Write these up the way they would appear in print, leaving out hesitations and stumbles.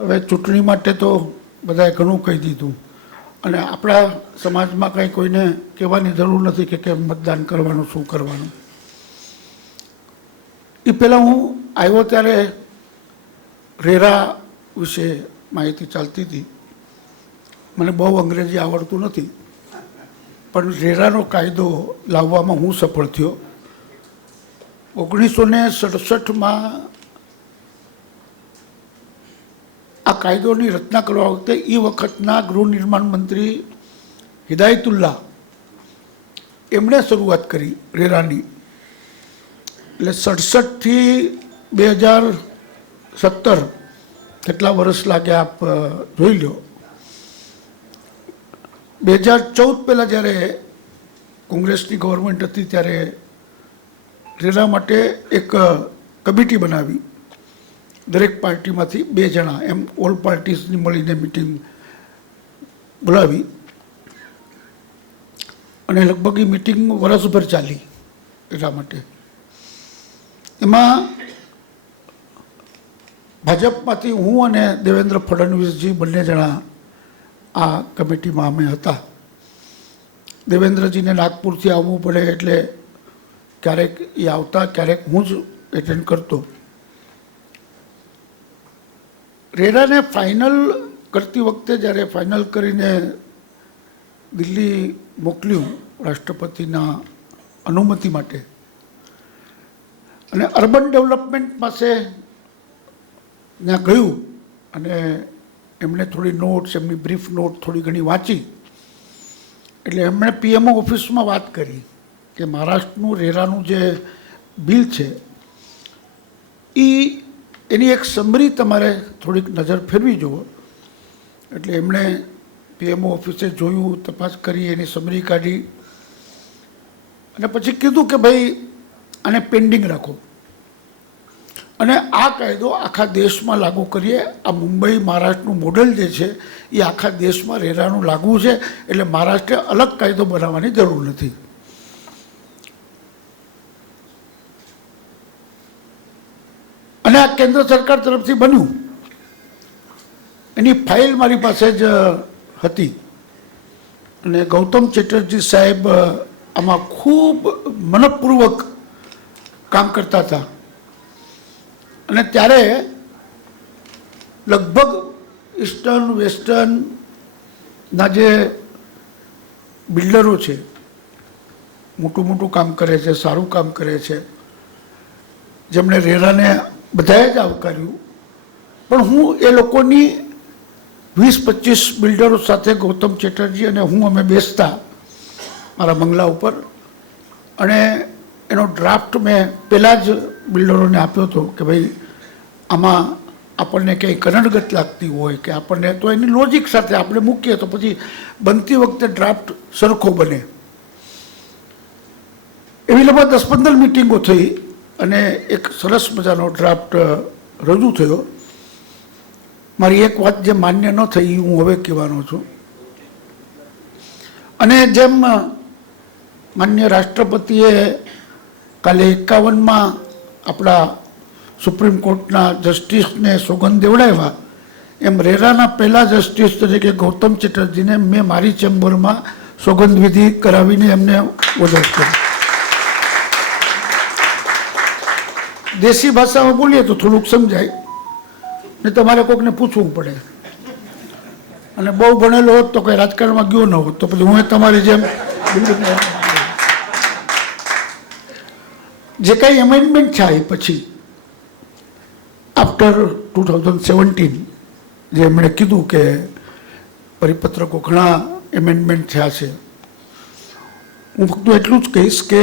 હવે ચૂંટણી માટે તો બધાએ ઘણું કહી દીધું અને આપણા સમાજમાં કંઈ કોઈને કહેવાની જરૂર નથી કે કેમ મતદાન કરવાનું, શું કરવાનું. એ પહેલાં હું આવ્યો ત્યારે રેરા વિશે માહિતી ચાલતી હતી. મને બહુ અંગ્રેજી આવડતું નથી, પણ રેરાનો કાયદો લાવવામાં હું સફળ થયો. 1967માં આ કાયદોની રચના કરવા વખતે એ વખતના ગૃહ નિર્માણ મંત્રી હિદાયતુલ્લાહ એમણે શરૂઆત કરી રેરાની. એટલે 67થી 2017 કેટલા વર્ષ લાગ્યા આપ જોઈ લો. 2014 પહેલાં જ્યારે કોંગ્રેસની ગવર્મેન્ટ હતી ત્યારે રેરા માટે એક કમિટી બનાવી, દરેક પાર્ટીમાંથી 2 જણા, એમ ઓલ પાર્ટીઝની મળીને મિટિંગ બોલાવી અને લગભગ એ મિટિંગ વર્ષભર ચાલી એટલા માટે. એમાં ભાજપમાંથી હું અને દેવેન્દ્ર ફડણવીસજી બંને જણા આ કમિટીમાં અમે હતા. દેવેન્દ્રજીને નાગપુરથી આવવું પડે એટલે ક્યારેક એ આવતા, ક્યારેક હું જ એટેન્ડ કરતો. રેરાને ફાઇનલ કરતી વખતે જ્યારે ફાઇનલ કરીને દિલ્હી મોકલ્યું રાષ્ટ્રપતિના અનુમતિ માટે, અને અર્બન ડેવલપમેન્ટ પાસે ત્યાં ગયું અને એમણે થોડી નોટ્સ, એમની બ્રીફ નોટ થોડી ઘણી વાંચી. એટલે એમણે પીએમઓ ઓફિસમાં વાત કરી કે મહારાષ્ટ્રનું રેરાનું જે બિલ છે એની એક સમરી તમારે થોડીક નજર ફેરવી જુઓ. એટલે એમણે પીએમઓ ઓફિસે જોયું, તપાસ કરી, એની સમરી કાઢી અને પછી કીધું કે ભાઈ આને પેન્ડિંગ રાખો અને આ કાયદો આખા દેશમાં લાગુ કરીએ. આ મુંબઈ મહારાષ્ટ્રનું મોડેલ જે છે એ આખા દેશમાં રેરાનું લાગુ છે, એટલે મહારાષ્ટ્રે અલગ કાયદો બનાવવાની જરૂર નથી. અને આ કેન્દ્ર સરકાર તરફથી બન્યું. એની ફાઇલ મારી પાસે જ હતી અને ગૌતમ ચેટર્જી સાહેબ આમાં ખૂબ મનપૂર્વક કામ કરતા હતા. અને ત્યારે લગભગ ઈસ્ટર્ન વેસ્ટર્નના જે બિલ્ડરો છે, મોટું મોટું કામ કરે છે, સારું કામ કરે છે, જેમણે રેરાને બધાએ જ આવકાર્યું. પણ હું એ લોકોની 20-25 બિલ્ડરો સાથે ગૌતમ ચેટર્જી અને હું અમે બેસતા મારા બંગલા ઉપર, અને એનો ડ્રાફ્ટ મેં પહેલાં જ બિલ્ડરોને આપ્યો હતો કે ભાઈ આમાં આપણને કંઈ કનડગત લાગતી હોય કે આપણને, તો એની લોજિક સાથે આપણે મૂકીએ તો પછી બનતી વખતે ડ્રાફ્ટ સરખો બને. એવી લગભગ 10-15 મિટિંગો થઈ અને એક સરસ મજાનો ડ્રાફ્ટ રજૂ થયો. મારી એક વાત જે માન્ય ન થઈ હું હવે કહેવાનો છું. અને જેમ માન્ય રાષ્ટ્રપતિએ કાલે 51માં આપણા સુપ્રીમ કોર્ટના જસ્ટિસને સોગંદ દેવડાવ્યા, એમ રેરાના પહેલા જસ્ટિસ તરીકે ગૌતમ ચેટર્જીને મેં મારી ચેમ્બરમાં સોગંદ વિધિ કરાવીને એમને ઓઝર કરી. દેશી ભાષામાં બોલીએ તો થોડુંક સમજાય, ને તમારે કોઈકને પૂછવું પડે. અને બહુ ભણેલો હોત તો કંઈ રાજકારણમાં ગયો ન હોત તો પછી હું તમારી જેમ જે કંઈ એમેન્ડમેન્ટ થાય પછી આફ્ટર 2017 જે એમણે કીધું કે પરિપત્રકો ઘણા એમેન્ડમેન્ટ થયા છે. હું ફક્ત એટલું જ કહીશ કે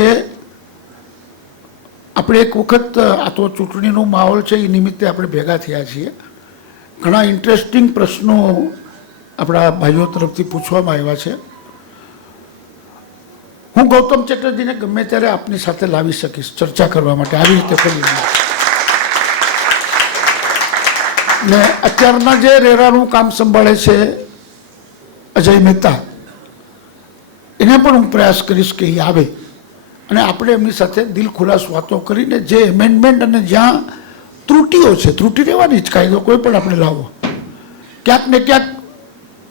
આપણે એક વખત, આ તો ચૂંટણીનો માહોલ છે એ નિમિત્તે આપણે ભેગા થયા છીએ, ઘણા ઇન્ટરેસ્ટિંગ પ્રશ્નો આપણા ભાઈઓ તરફથી પૂછવામાં આવ્યા છે. હું ગૌતમ ચેટર્જીને ગમે ત્યારે આપની સાથે લાવી શકીશ ચર્ચા કરવા માટે, આવી રીતે કરીને. ને અત્યારના જે રેરાનું કામ સંભાળે છે અજય મહેતા, એને પણ હું પ્રયાસ કરીશ કે એ આવે અને આપણે એમની સાથે દિલ ખુલાસ વાતો કરીને જે એમેન્ડમેન્ટ અને જ્યાં ત્રુટિઓ છે, ત્રુટિ રહેવાની જ, કાયદો કોઈ પણ આપણે લાવો, ક્યાંક ને ક્યાંક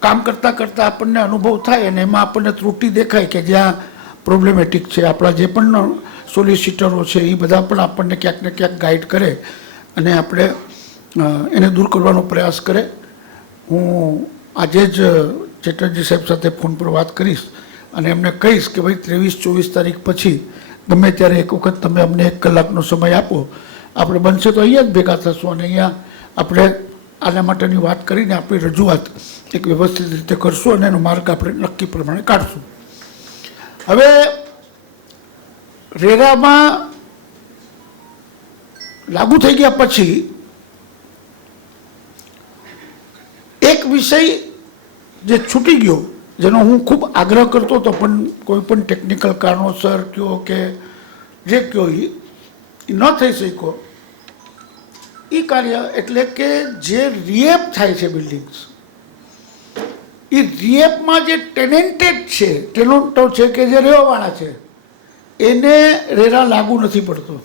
કામ કરતાં કરતાં આપણને અનુભવ થાય અને એમાં આપણને ત્રુટિ દેખાય કે જ્યાં પ્રોબ્લેમેટિક છે. આપણા જે પણ સોલિસિટરો છે એ બધા પણ આપણને ક્યાંક ને ક્યાંક ગાઈડ કરે અને આપણે એને દૂર કરવાનો પ્રયાસ કરે. હું આજે જ ચેટર્જી સાહેબ સાથે ફોન પર વાત કરીશ અને એમને કહીશ કે ભાઈ 23-24 તારીખ પછી ગમે ત્યારે એક વખત તમે અમને 1 કલાકનો સમય આપો, આપણે બનશે તો અહીંયા જ ભેગા થશું અને અહીંયા આપણે આના માટેની વાત કરીને આપણી રજૂઆત એક વ્યવસ્થિત રીતે કરશું અને એનો માર્ગ આપણે નક્કી પ્રમાણે કાઢશું. હવે રેરામાં લાગુ થઈ ગયા પછી એક વિષય જે છૂટી ગયો, જેનો હું ખૂબ આગ્રહ કરતો હતો પણ કોઈ પણ ટેકનિકલ કારણોસર કયો કે જે કયો એ ન થઈ શક્યો, એ કાર્ય એટલે કે જે રિએપ થાય છે બિલ્ડિંગ્સ, એ રિએપમાં જે ટેનેન્ટેડ છે, ટેનન્ટો છે કે જે રહેવાવાળા છે, એને રેરા લાગુ નથી પડતો.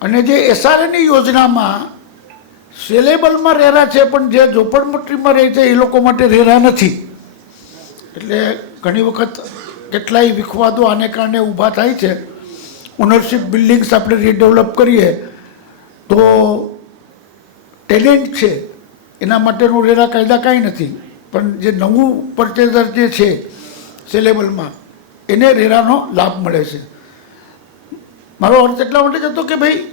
અને જે SRAની યોજનામાં સેલેબલમાં રેરા છે પણ જે ઝોપડપટ્ટીમાં રહે છે એ લોકો માટે રેરા નથી. એટલે ઘણી વખત કેટલાય વિખવાદો આને કારણે ઊભા થાય છે. ઓનરશિપ બિલ્ડિંગ્સ આપણે રીડેવલપ કરીએ તો ટેનેન્ટ છે એના માટેનું રેરા કાયદા કાંઈ નથી, પણ જે નવું પરચેઝર જે છે સેલેબલમાં એને રેરાનો લાભ મળે છે. મારો અર્થ એટલા માટે જ હતો કે ભાઈ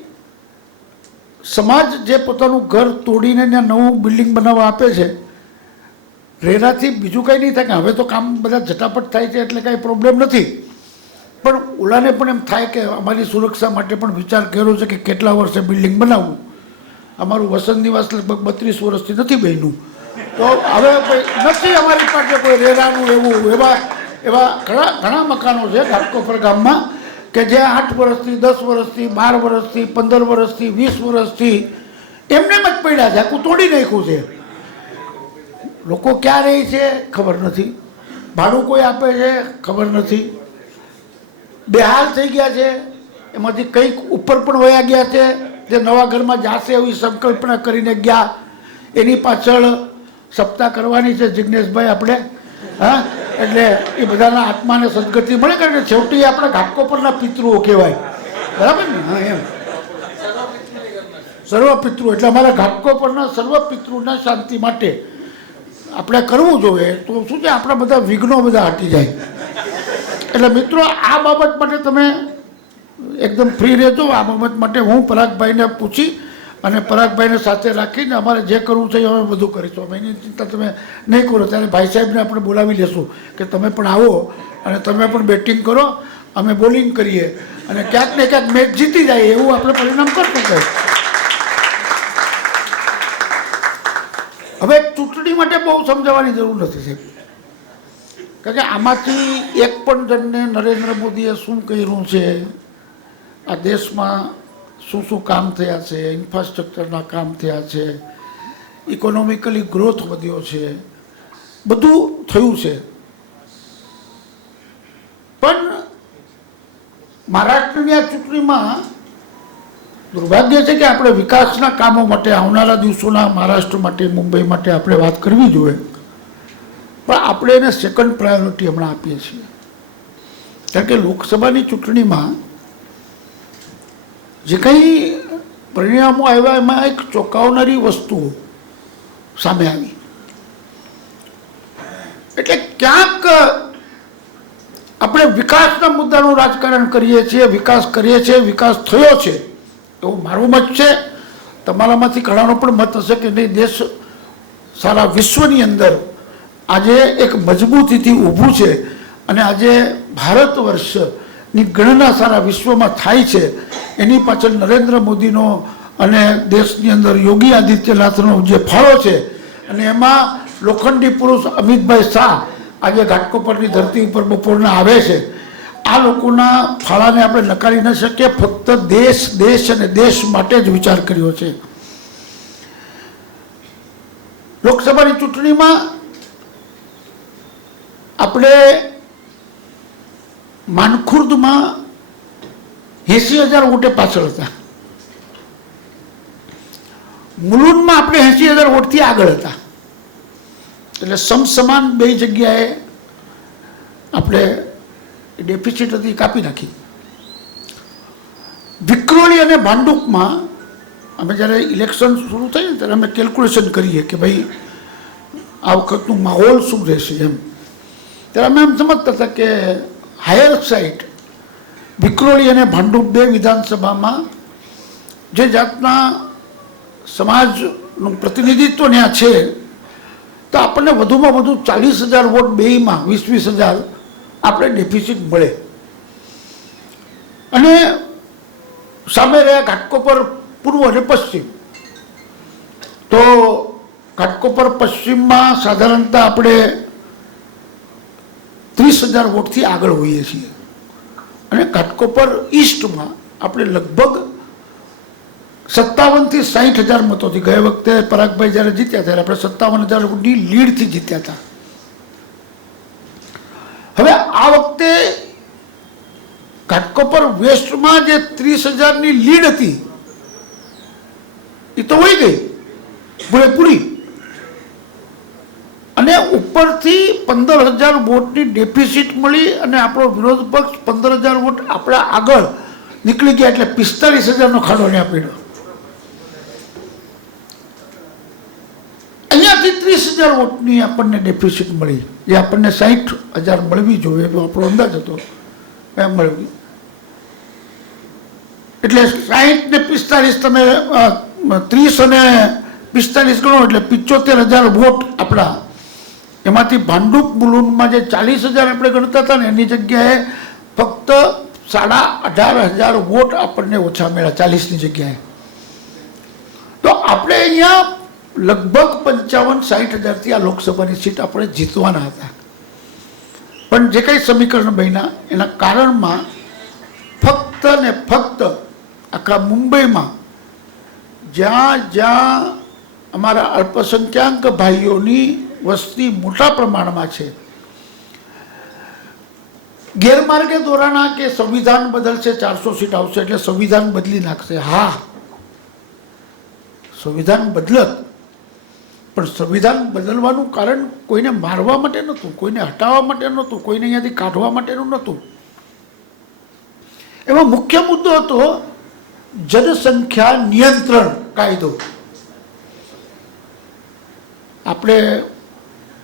સમાજ જે પોતાનું ઘર તોડીને ત્યાં નવું બિલ્ડિંગ બનાવવા આપે છે, રેરાથી બીજું કંઈ નહીં થાય કે હવે તો કામ બધા ઝટાપટ થાય છે એટલે કાંઈ પ્રોબ્લેમ નથી, પણ ઓલાને પણ એમ થાય કે અમારી સુરક્ષા માટે પણ વિચાર કર્યો છે કે કેટલા વર્ષે બિલ્ડિંગ બનાવવું. અમારું વસંત નિવાસ લગભગ 32 વર્ષથી નથી બન્યું, તો હવે નથી અમારી પાસે કોઈ રેરાનું એવું. એવા ઘણા મકાનો છે ઘાટકોપર ગામમાં કે જે 8 વર્ષથી 10 વર્ષથી 12 વર્ષથી 15 વર્ષથી 20 વર્ષથી એમને જ પડ્યા છે, આખું તોડી નાખ્યું છે. લોકો ક્યાં રહે છે ખબર નથી, ભાડું કોઈ આપે છે ખબર નથી, બેહાલ થઈ ગયા છે. એમાંથી કંઈક ઉપર પણ વયા ગયા છે, જે નવા ઘરમાં જાશે એવી સંકલ્પના કરીને ગયા. એની પાછળ સપ્તાહ કરવાની છે જિજ્ઞેશભાઈ આપણે, હા, એટલે એ બધાના આત્માને સદગતિ મળે કારણ કે છેવટી આપણે ઘાટકોપરના પિતૃઓ કહેવાય, બરાબર ને? હા, એમ સર્વ પિતૃ એટલે અમારા ઘાટકોપરના સર્વ પિતૃના શાંતિ માટે આપણે કરવું જોઈએ. તો શું છે, આપણા બધા વિઘ્નો બધા હટી જાય. એટલે મિત્રો આ બાબત માટે તમે એકદમ ફ્રી રહેજો. આ બાબત માટે હું પરાગભાઈને પૂછી અને પરાગભાઈને સાથે રાખીને અમારે જે કરવું છે એ અમે બધું કરીશું. અમે એની ચિંતા તમે નહીં કરો. ત્યારે ભાઈ સાહેબને આપણે બોલાવી લેશું કે તમે પણ આવો અને તમે પણ બેટિંગ કરો, અમે બોલિંગ કરીએ અને ક્યાંક ને ક્યાંક મેચ જીતી જાય એવું આપણે પરિણામ કરશું. કંઈ હવે ચૂંટણી માટે બહુ સમજાવવાની જરૂર નથી સાહેબ, કારણ કે આમાંથી એક પણ જણને નરેન્દ્ર મોદીએ શું કર્યું છે, આ દેશમાં શું શું કામ થયા છે, ઇન્ફ્રાસ્ટ્રક્ચરના કામ થયા છે, ઇકોનોમિકલી ગ્રોથ વધ્યો છે, બધું થયું છે. પણ મહારાષ્ટ્રની આ ચૂંટણીમાં દુર્ભાગ્ય છે કે આપણે વિકાસના કામો માટે આવનારા દિવસોના મહારાષ્ટ્ર માટે, મુંબઈ માટે આપણે વાત કરવી જોઈએ, પણ આપણે એને સેકન્ડ પ્રાયોરિટી હમણાં આપીએ છીએ. કારણ કે લોકસભાની ચૂંટણીમાં જે કંઈ પરિણામો આવ્યા એમાં એક ચોંકાવનારી વસ્તુઓ સામે આવી. એટલે ક્યાંક આપણે વિકાસના મુદ્દાનું રાજકારણ કરીએ છીએ, વિકાસ કરીએ છીએ, વિકાસ થયો છે એવું મારું મત છે. તમારામાંથી ઘણાનો પણ મત હશે કે નહીં, દેશ સારા વિશ્વની અંદર આજે એક મજબૂતીથી ઊભું છે અને આજે ભારત વર્ષની ગણના સારા વિશ્વમાં થાય છે. એની પાછળ નરેન્દ્ર મોદીનો અને દેશની અંદર યોગી આદિત્યનાથનો જે ફાળો છે અને એમાં લોખંડી પુરુષ અમિતભાઈ શાહ આજે ઘાટકોપરની ધરતી ઉપર બપોરના આવે છે. આ લોકોના ફાળાને આપણે નકારી ન શકીએ. ફક્ત દેશ અને દેશ માટે જ વિચાર કર્યો છે. લોકસભાની ચૂંટણીમાં આપણે માનખુર્દમાં 80,000 વોટે પાછળ હતા. મુલુંડમાં આપણે 80,000 વોટથી આગળ હતા, એટલે સમસમાન બે જગ્યાએ આપણે ડેફિસિટ હતી, કાપી નાખી. વિક્રોળી અને ભાંડુપમાં અમે જ્યારે ઇલેક્શન શરૂ થાય ને ત્યારે અમે કેલ્ક્યુલેશન કરીએ કે ભાઈ આ વખતનું માહોલ શું રહેશે એમ. ત્યારે અમે એમ સમજતા હતા કે હાયર સાઇટ વિક્રોળી અને ભાંડુપ બે વિધાનસભામાં જે જાતના સમાજનું પ્રતિનિધિત્વ ત્યાં છે તો આપણને વધુમાં વધુ 40,000 વોટ બેયમાં 20,000 આપણે ડેફિસિટ મળે. અને સામે રહ્યા ઘાટકોપર પૂર્વ અને પશ્ચિમ, તો ઘાટકોપર પશ્ચિમમાં સાધારણતઃ આપણે 30,000 વોટથી આગળ હોઈએ છીએ અને ઘાટકોપર ઈસ્ટમાં આપણે લગભગ 57 થી 60,000 મતોથી, ગયા વખતે પરાગભાઈ જ્યારે જીત્યા ત્યારે આપણે 57,000 વોટની લીડથી જીત્યા હતા. હવે આ વખતે ઘાટકોપર વેસ્ટમાં જે 30,000ની લીડ હતી એ તો વહી ગઈ પૂરેપૂરી, અને ઉપરથી 15,000 વોટની ડેફિસિટ મળી અને આપણો વિરોધ પક્ષ 15,000 વોટ આપણા આગળ નીકળી ગયા, એટલે 45,000નો ખાડો ને પડ્યો. અહીંયાથી 30,000 વોટની આપણને ડેફિસિટ મળી, જે આપણને 60,000 મળવી જોઈએ એવો આપણો અંદાજ હતો, એમ મળવી. એટલે 60 ને 45 તમે 30 અને 45 ગણો એટલે 75,000 વોટ આપણા. એમાંથી ભાંડુપ મુલુંડમાં જે 40,000 આપણે ગણતા હતા ને એની જગ્યાએ ફક્ત 18,500 વોટ આપણને ઓછા મળ્યા 40ની જગ્યાએ. તો આપણે અહીંયા લગભગ 55-60,000થી આ લોકસભાની સીટ આપણે જીતવાના હતા. પણ જે કંઈ સમીકરણ બન્યા એના કારણમાં ફક્ત ને ફક્ત આખા મુંબઈમાં જ્યાં જ્યાં અમારા અલ્પસંખ્યાક ભાઈઓની વસ્તી મોટા પ્રમાણમાં છે, ગેરમાર્ગે દોરાના કે સંવિધાન બદલશે 400 સીટ આવશે એટલે સંવિધાન બદલી નાખશે. હા, સંવિધાન બદલત, પણ સંવિધાન બદલવાનું કારણ કોઈને મારવા માટે નહોતું, કોઈને હટાવવા માટે નહોતું, કોઈને અહીંયાથી કાઢવા માટેનું નહોતું. એમાં મુખ્ય મુદ્દો હતો જનસંખ્યા નિયંત્રણ કાયદો. આપણે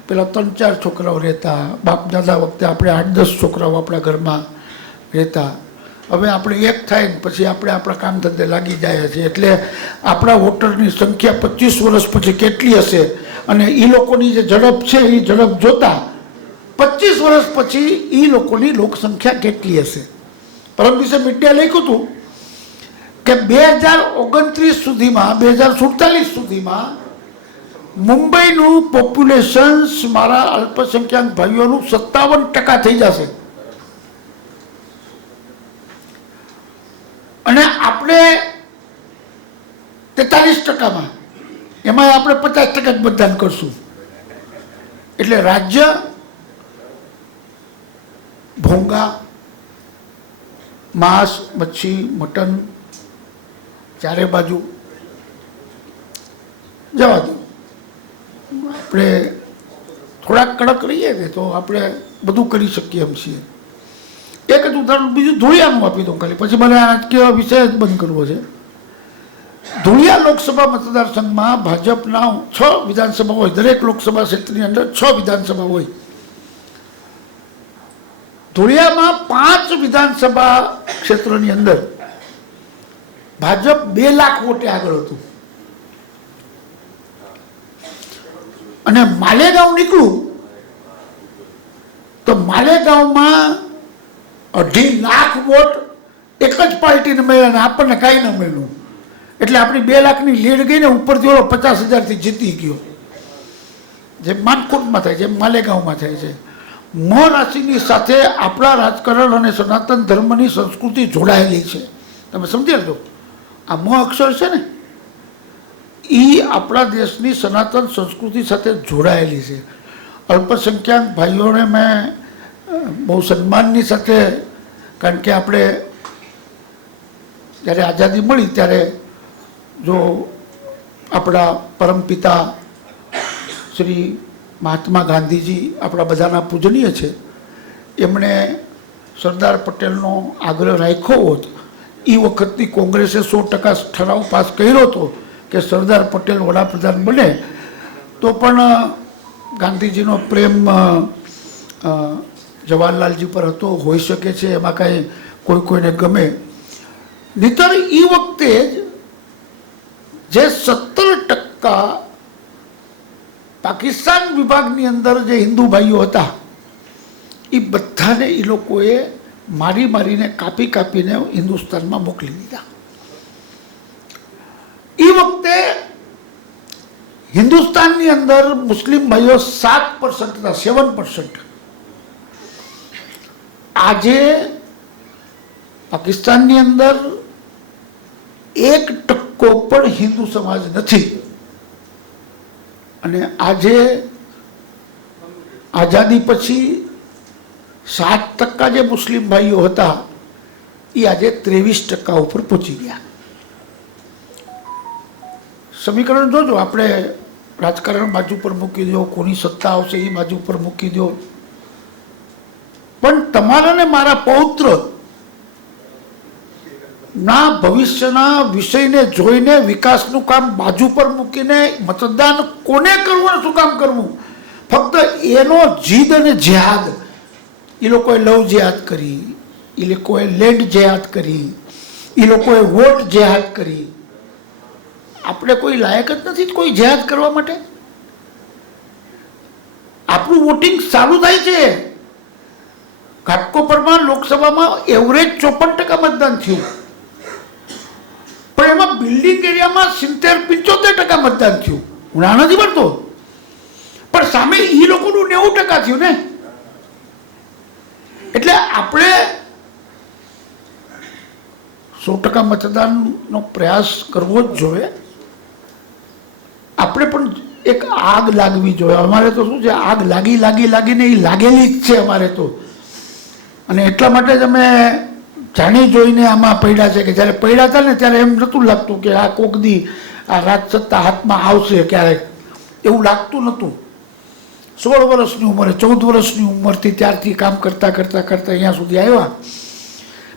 પેલા 3-4 છોકરાઓ રહેતા, બાપ દાદા વખતે આપણે 8-10 છોકરાઓ આપણા ઘરમાં રહેતા. હવે આપણે એક થાય ને પછી આપણે આપણા કામ ધંધે લાગી જાય છે, એટલે આપણા વોટરની સંખ્યા 25 વર્ષ પછી કેટલી હશે અને એ લોકોની જે ઝડપ છે એ ઝડપ જોતા 25 વર્ષ પછી એ લોકોની લોકસંખ્યા કેટલી હશે. પરમ દિવસે મીડિયા લખ્યું હતું કે 2029 સુધીમાં 2047 સુધીમાં મુંબઈનું પોપ્યુલેશન મારા અલ્પસંખ્યાક ભાઈઓનું 57% થઈ જશે અને આપણે 43%માં, એમાં આપણે 50% જ મતદાન કરશું. એટલે રાજ્ય ભોંગા, માંસ, મચ્છી, મટન ચારે બાજુ જવા દો. આપણે થોડાક કડક રહીએ ને તો આપણે બધું કરી શકીએ એમ છીએ. એક જ ઉદાહરણ બીજું ધોળિયાનું આપી દઉં ખાલી, પછી મને રાજકીય વિષય જ બંધ કરવો છે. ધોળિયા લોકસભા મતદાર સંઘમાં ભાજપના 6 વિધાનસભા હોય, દરેક લોકસભા ક્ષેત્રની અંદર 6 વિધાનસભા હોય. ધોળિયામાં 5 વિધાનસભા ક્ષેત્રની અંદર ભાજપ 2 લાખ વોટે આગળ હતું અને માલેગાંવ નીકળું તો માલેગાંવમાં 2.5 લાખ વોટ એક જ પાર્ટીને મળ્યા અને આપણને કાંઈ ન મળ્યું. એટલે આપણી 2 લાખની લીડ ગઈ ને ઉપરથી ઓલો 50,000થી જીતી ગયો. જેમ માનકોટમાં થાય છે, જેમ માલેગાંવમાં થાય છે. મ રાશિની સાથે આપણા રાજકારણ અને સનાતન ધર્મની સંસ્કૃતિ જોડાયેલી છે. તમે સમજી લો, આ મ અક્ષર છે ને એ આપણા દેશની સનાતન સંસ્કૃતિ સાથે જોડાયેલી છે. અલ્પસંખ્યાક ભાઈઓને મેં બહુ સન્માનની સાથે, કારણ કે આપણે જ્યારે આઝાદી મળી ત્યારે જો આપણા પરમપિતા શ્રી મહાત્મા ગાંધીજી આપણા બધાના પૂજનીય છે. એમણે સરદાર પટેલનો આગ્રહ રાખ્યો હોત, એ વખતની કોંગ્રેસે 100% ઠરાવ પાસ કર્યો હતો કે સરદાર પટેલ વડાપ્રધાન બને, તો પણ ગાંધીજીનો પ્રેમ જવાહરલાલજી પર હતો, હોઈ શકે છે, એમાં કાંઈ કોઈને ગમે. નહીંતર એ વખતે જે 17% પાકિસ્તાન વિભાગની અંદર જે હિન્દુ ભાઈઓ હતા, એ બધાને એ લોકોએ મારીને કાપીને હિન્દુસ્તાનમાં મોકલી દીધા. એ વખતે હિન્દુસ્તાનની અંદર મુસ્લિમ ભાઈઓ 7% હતા, 7%. આજે પાકિસ્તાનની અંદર 1% પણ હિન્દુ સમાજ નથી. અને આજે આઝાદી પછી 7% જે મુસ્લિમ ભાઈઓ હતા, એ આજે 23% ઉપર પહોંચી ગયા. સમીકરણ જોજો, આપણે રાજકારણ બાજુ પર મૂકી દો, કોની સત્તા આવશે એ બાજુ પર મૂકી દો, પણ તમારા ને મારા પૌત્ર ના ભવિષ્યના વિષયને જોઈને વિકાસનું કામ બાજુ પર મૂકીને મતદાન કોને કરવું, શું કામ કરવું, ફક્ત એનો જીદ અને જેહાદ. એ લોકોએ લવ જેહાદ કરી, એ લોકોએ લેન્ડ જેહાદ કરી, એ લોકોએ વોટ જેહાદ કરી. આપણે કોઈ લાયક જ નથી કોઈ જેહાદ કરવા માટે. આપણું વોટિંગ ચાલુ થાય છે. ઘાટકોપરમાં લોકસભામાં એવરેજ 54% મતદાન થયું, પણ એમાં બિલ્ડિંગ એરિયામાં 70-75% મતદાન થયું. હું ના નથી પડતો, પણ સામે એ લોકોનું 90% થયું ને. એટલે આપણે 100% મતદાનનો પ્રયાસ કરવો જ જોઈએ. આપણે પણ એક આગ લાગવી જોઈએ. અમારે તો શું છે, આગ લાગીને એ લાગેલી જ છે અમારે તો. અને એટલા માટે જ અમે જાણી જોઈને આમાં પડ્યા છે કે જ્યારે પડ્યા હતા ને ત્યારે એમ નહોતું લાગતું કે આ કોકદી આ રાજસત્તા હાથમાં આવશે ક્યારેક, એવું લાગતું નહોતું. 16 વર્ષની ઉંમરે, 14 વર્ષની ઉંમરથી ત્યારથી કામ કરતા અહીંયા સુધી આવ્યા.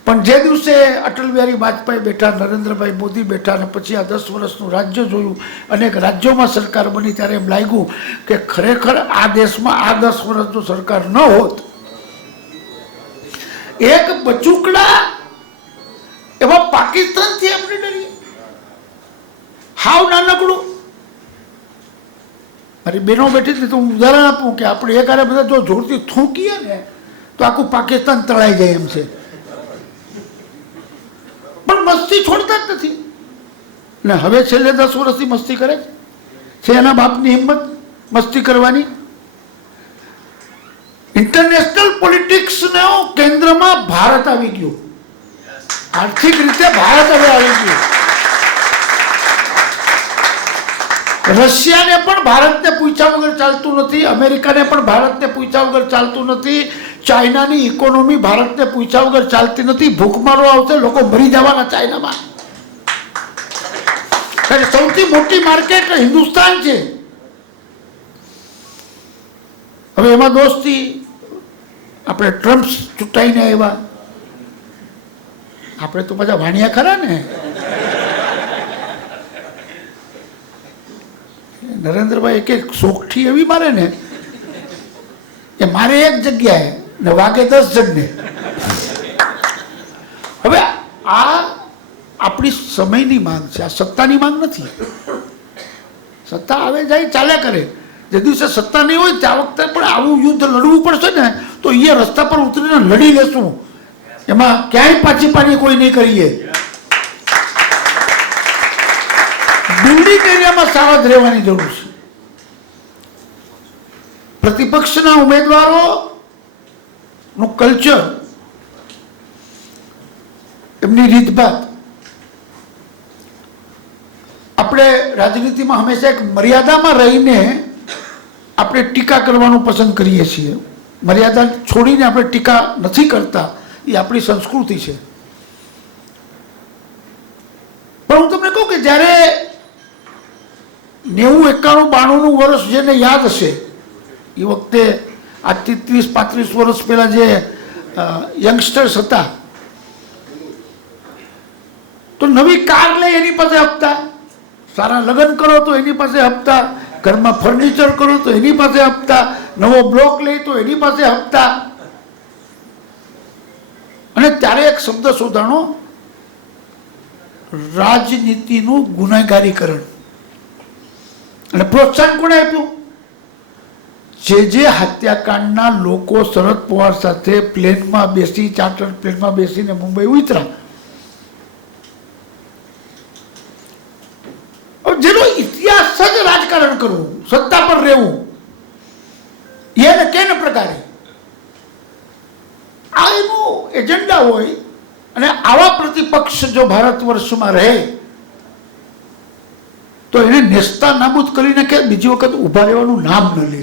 પણ જે દિવસે અટલ બિહારી વાજપેયી બેઠા, નરેન્દ્રભાઈ મોદી બેઠા, અને પછી આ 10 વર્ષનું રાજ્ય જોયું, અનેક રાજ્યોમાં સરકાર બની, ત્યારે એમ લાગ્યું કે ખરેખર આ દેશમાં આ 10 વર્ષનું સરકાર ન હોત, એક બચુકડા એવા પાકિસ્તાનથી આપણે ડરીએ. હાવ નાનકડું. મારી બહેનો બેઠી હતી તો હું ઉદાહરણ આપું કે આપણે એક આરે બધા જો જોરથી થૂંકીએ ને તો આખું પાકિસ્તાન તળાઈ જાય એમ છે. પણ મસ્તી છોડતા જ નથી ને. હવે છેલ્લે 10 વર્ષથી મસ્તી કરે છે. એના બાપની હિંમત મસ્તી કરવાની. ઇન્ટરનેશનલ પોલિટિક્સનો કેન્દ્રમાં ભારત આવી ગયું. આર્થિક રીતે ભારત હવે આવી ગયું. રશિયાને પણ ભારતને પૂછ્યા વગર ચાલતું નથી, અમેરિકાને પણ ભારતને પૂછ્યા વગર ચાલતું નથી, ચાઇનાની ઇકોનોમી ભારતને પૂછ્યા વગર ચાલતી નથી. ભૂખમરો આવશે, લોકો મરી જવાના ચાઇનામાં. સૌથી મોટી માર્કેટ હિન્દુસ્તાન છે. હવે એમાં દોસ્તી આપણે ટ્રમ્પ ચૂંટાઈને આવ્યા, આપણે તો બધા વાણિયા ખરા ને. નરેન્દ્રભાઈ એક સોગઠી એવી મારે ને એ મારે એક જગ્યાએ ને વાગે 10 જણને. હવે આ આપણી સમયની માંગ છે, આ સત્તાની માંગ નથી. સત્તા આવે જાય ચાલ્યા કરે. જે દિવસે સત્તા નહીં હોય ત્યાં વખતે પણ આવું યુદ્ધ લડવું પડશે ને તો એ રસ્તા પર ઉતરીને લડી લેશું. એમાં ક્યાંય પાછી કોઈ નહીં કરીએ. બિલ્ડિંગ એરિયામાં સાવધ રહેવાની જરૂર છે. પ્રતિપક્ષના ઉમેદવારોનું કલ્ચર, એમની રીતભાત, આપણે રાજનીતિમાં હંમેશા એક મર્યાદામાં રહીને આપણે ટીકા કરવાનું પસંદ કરીએ છીએ. મર્યાદા છોડીને આપણે ટીકા નથી કરતા, એ આપણી સંસ્કૃતિ છે. પણ હું તમને કહું કે જ્યારે 90-91-92 વર્ષ જેને યાદ હશે એ વખતે આજથી 30-35 વર્ષ પહેલા જે યંગસ્ટર્સ હતા, તો નવી કાર લે એની પાસે હપ્તા, સારા લગ્ન કરો તો એની પાસે હપ્તા, ઘરમાં ફર્નિચર કરો તો એની પાસે હપ્તા, નવો બ્લોક લે તો એની પાસે હપ્તા. અને ત્યારે એક શબ્દ શોધાણો, રાજનીતિનું ગુનેગારીકરણ. અને પ્રોત્સાહન કોણે આપ્યું? જે હત્યાકાંડના લોકો શરદ પવાર સાથે પ્લેનમાં બેસી, ચાર્ટર્ડ પ્લેનમાં બેસીને મુંબઈ ઉતરા, જેનો ઇતિહાસ જ રાજકારણ કરવું, સત્તા પર રહેવું, એને કેને પ્રકારે આ એનું એજન્ડા હોય. અને આવા પ્રતિપક્ષ જો ભારત વર્ષમાં રહે તો એને નેસ્તા નાબૂદ કરીને કે બીજી વખત ઉભા રહેવાનું નામ ન લે.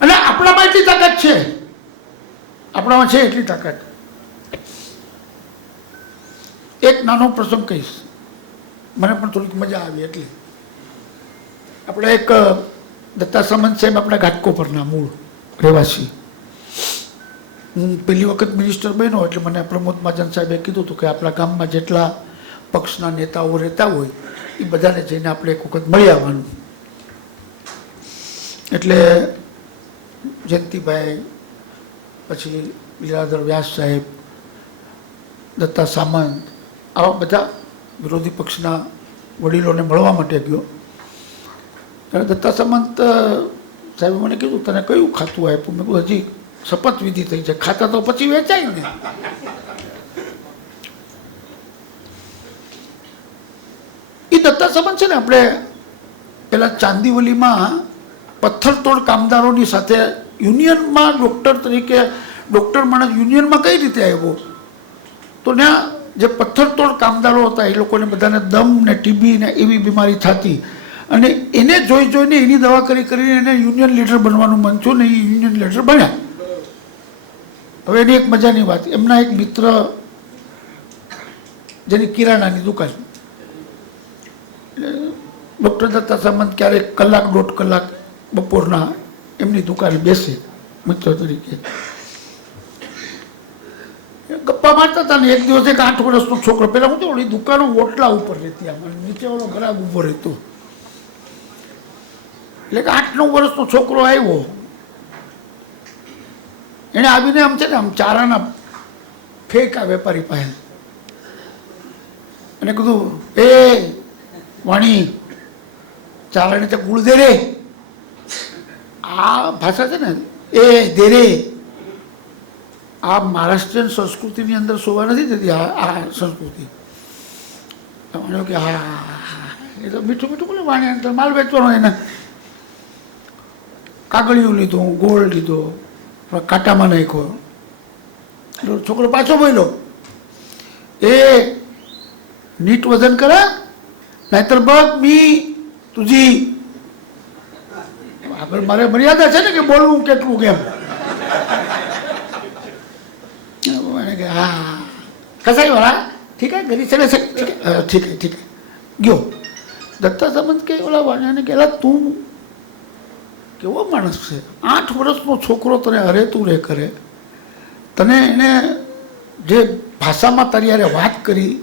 અને આપણામાં એટલી તાકાત છે, આપણામાં છે એટલી તાકાત. એક નાનો પ્રસંગ કહીશ, મને પણ થોડીક મજા આવી. એટલે આપણે એક દત્તા સામંત સાહેબ, આપણા ઘાટકોપરના મૂળ રહેવાસી, હું પહેલી વખત મિનિસ્ટર બન્યો એટલે મને પ્રમોદ મહાજન સાહેબે કીધું હતું કે આપણા ગામમાં જેટલા પક્ષના નેતાઓ રહેતા હોય એ બધાને જઈને આપણે એક વખત મળી આવવાનું. એટલે જયંતિભાઈ, પછી લીલાધર વ્યાસ સાહેબ, દત્તા સામંત, આવા બધા વિરોધી પક્ષના વડીલોને મળવા માટે ગયો. ત્યારે દત્તા સામંત સાહેબે મને કીધું, તને કયું ખાતું આપ્યું? મેં કીધું, હજી શપથવિધિ થઈ છે, ખાતા તો પછી વેચાય ને. એ દત્તા સામંત છે ને, આપણે પેલા ચાંદીવલીમાં પથ્થરતોડ કામદારોની સાથે યુનિયનમાં ડૉક્ટર તરીકે, ડૉક્ટર માણસ યુનિયનમાં કઈ રીતે આવ્યો? તો ત્યાં જે પથ્થરતોડ કામદારો હતા એ લોકોને બધાને દમ ને ટીબી ને એવી બીમારી થતી, અને એને જોઈને એની દવા કરીને એને યુનિયન લીડર બનવાનું મન થયું ને એ યુનિયન લીડર બન્યા. હવે એની એક મજાની વાત, એમના એક મિત્ર જેની કિરાણાની દુકાન, ડૉક્ટર દત્તા સામંત ક્યારેક કલાક 1.5 કલાક બપોરના એમની દુકાને બેસે મિત્ર તરીકે, ગપ્પા મારતા હતા. ને એક દિવસ એક 8 વર્ષનો છોકરો, પેલા હું તો ઓલી દુકાનો ઓટલા ઉપર રહેતી, આમાં નીચે ઓલો ગ્રાહક ઉભો રહેતો, એટલે 8-9 વર્ષનો છોકરો આવ્યો. એને આવીને આમ છે ને, આમ ચારાના ફેંકા વેપારી પાસે, અને કીધું, એ વાણી, ચારાને તો ગુળ દે રે. આ ભાષા છે ને, એ દે રે, આ મહારાષ્ટ્રીયન સંસ્કૃતિની અંદર શોભા નથી થતી આ સંસ્કૃતિ. કે હા, એ તો મીઠું મીઠું બોલે વાણી, માલ વેચવાનો. એને કાગળિયું લીધું, ગોળ લીધો, કાંટામાં નાખ્યો. છોકરો પાછો બોલ્યો, એ નીટ વજન કરે, નાહીતર બગ મી તુજી. આગળ મારે મર્યાદા છે ને કે બોલવું કેટલું કેમ. કે હા કસાઈ વાળા, ઠીક હે, ઘરી ચલે ઠીક હે, ઠીક હે ગયો. દત્તા સામંત કે ઓલા વાણિયાને કે, તું કેવો માણસ છે, 8 વર્ષનો છોકરો તને અરે તું રે કરે, તને એને જે ભાષામાં તારી યારે વાત કરી,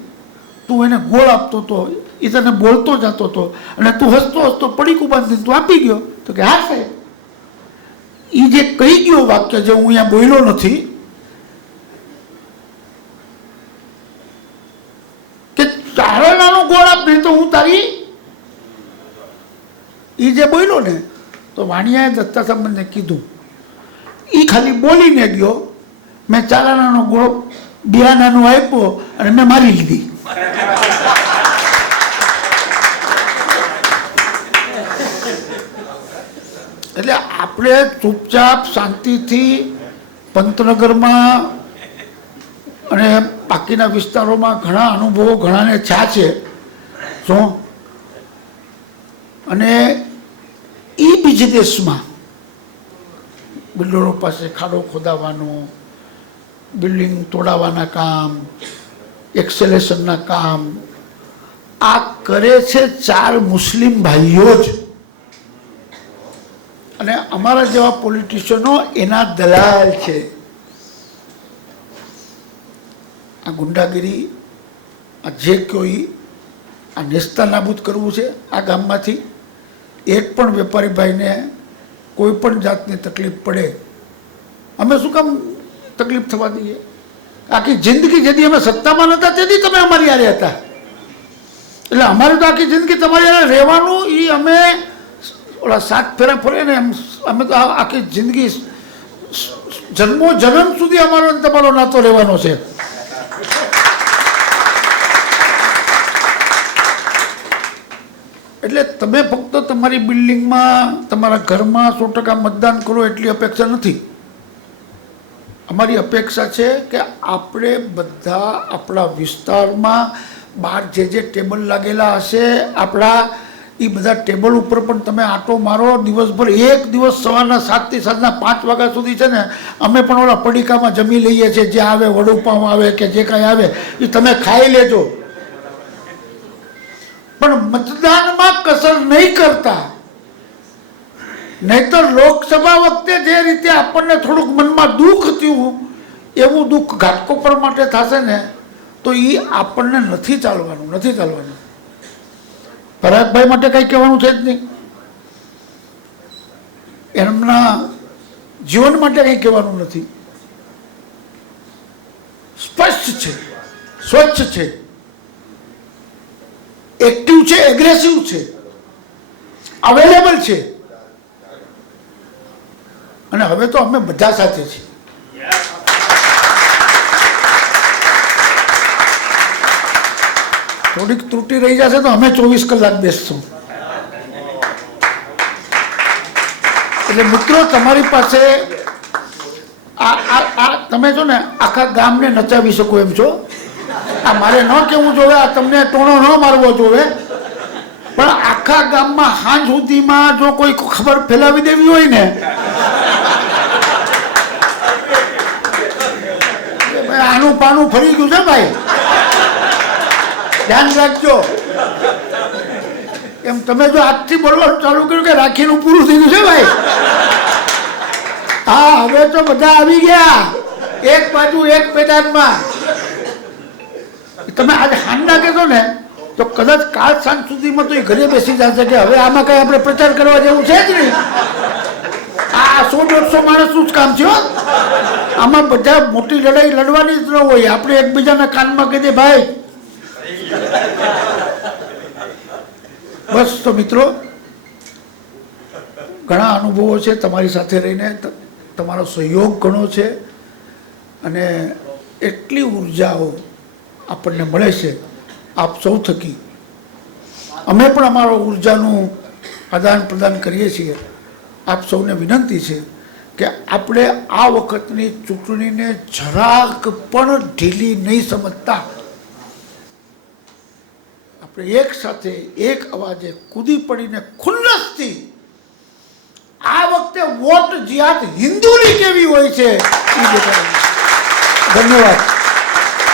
તું એને ગોળ આપતો હતો, એ તને બોલતો જતો હતો, અને તું હસતો હસતો પડીકું બાંધીને તું આપી ગયો. તો કે હા સાહેબ, એ જે કહી ગયો વાક્ય, જે હું અહીંયા બોલ્યો નથી, કે ચારણાનો ગોળ આપ, નહીં તો હું તારી, એ જે બોલ્યો ને, તો વાણિયાએ દત્તા સામંતને કીધું, એ ખાલી બોલીને ગયો, મેં ચારાણાનો ગોળ બિયાનાનો આપ્યો અને મેં મારી લીધી. એટલે આપણે ચૂપચાપ શાંતિથી પંતનગરમાં અને બાકીના વિસ્તારોમાં ઘણા અનુભવો ઘણાને થયા છે. શું અને એ બિઝનેસમાં બિલ્ડરો પાસે ખાડો ખોદાવાનો, બિલ્ડિંગ તોડાવવાના કામ, એક્સેલેશનના કામ, આ કરે છે 4 મુસ્લિમ ભાઈઓ જ, અને અમારા જેવા પોલિટિશિયનો એના દલાલ છે. આ ગુંડાગીરી, આ જે કોઈ આ નેસ્તા નાબૂદ કરવું છે આ ગામમાંથી, એક પણ વેપારી ભાઈને કોઈ પણ જાતની તકલીફ પડે અમે શું કામ તકલીફ થવા દઈએ? આખી જિંદગી જેથી અમે સત્તામાં નહોતા તેથી તમે અમારી હારે હતા, એટલે અમારે તો આખી જિંદગી તમારી હારે રહેવાનું. એ અમે ઓલા 7 ફેરા ફરે ને એમ અમે તો આખી જિંદગી જન્મો જન્મ સુધી અમારો તમારો નાતો રહેવાનો છે. એટલે તમે ફક્ત તમારી બિલ્ડિંગમાં તમારા ઘરમાં 100% મતદાન કરો એટલી અપેક્ષા નથી. અમારી અપેક્ષા છે કે આપણે બધા આપણા વિસ્તારમાં બહાર જે ટેબલ લાગેલા હશે આપણા, એ બધા ટેબલ ઉપર પણ તમે આંટો મારો દિવસભર. એક દિવસ સવારના 7 થી સાંજના 5 વાગ્યા સુધી છે ને અમે પણ ઓલા પડીકામાં જમી લઈએ છીએ, જે આવે વડુપાઉં આવે કે જે કાંઈ આવે એ તમે ખાઈ લેજો, પણ મતદાનમાં કસર નહીં કરતા. નહીતર લોકસભા વખતે જે રીતે આપણને થોડુંક મનમાં દુઃખ થયું એવું દુઃખ ઘાટકોપર માટે થશે ને તો એ આપણને નથી ચાલવાનું. પરાગભાઈ માટે કંઈ કહેવાનું છે જ નહીં, એમના જીવન માટે કંઈ કહેવાનું નથી. સ્પષ્ટ છે, સ્વચ્છ છે, એક્ટિવ છે, એગ્રેસિવ છે, અવેલેબલ છે, અને હવે તો અમે બધા સાથે છીએ. થોડીક ત્રુટિ રહી જશે તો અમે 24 કલાક બેસશું. એટલે મિત્રો તમારી પાસે આ તમે છો ને આખા ગામને નચાવી શકો એમ છો. આ મારે ન કહેવું જોવે, આ તમને ટોણો ન મારવો જોવે, પણ આખા ગામમાં સાંજ સુધીમાં જો કોઈ ખબર ફેલાવી દેવી હોય ને આનું પાનું ફરી ગયું છે ભાઈ, ધ્યાન રાખજો. એમ તમે જો આજથી બોલવાનું ચાલુ કર્યું કે રાખીનું પૂરું થઈ ગયું છે ભાઈ, હા હવે તો બધા આવી ગયા એક બાજુ એક પેદાનમાં. તમે આજે હાંડા કહેશો ને તો કદાચ કાલ સાંજ સુધીમાં તો એ ઘરે બેસી જશે કે હવે આમાં કઈ આપણે પ્રચાર કરવા જેવું છે જ નહીં. આ 100-150 માણસનું જ કામ છે. આમાં બધા મોટી લડાઈ લડવાની જ ન હોય. આપણે એકબીજાના કાનમાં કહી દે ભાઈ બસ. તો મિત્રો ઘણા અનુભવો છે તમારી સાથે રહીને, તમારો સહયોગ ઘણો છે, અને એટલી ઉર્જાઓ આપણને મળે છે આપ સૌ થકી. અમે પણ અમારો ઉર્જાનું આદાન પ્રદાન કરીએ છીએ. આપ સૌને વિનંતી છે કે આપણે આ વખતની ચૂંટણીને જરાક પણ ઢીલી નહીં સમજતા. આપણે એક સાથે એક અવાજે કૂદી પડીને ખુલ્લસથી આ વખતે વોટ જિહાદ હિન્દુની કેવી હોય છે એ દેખાડે. ધન્યવાદ.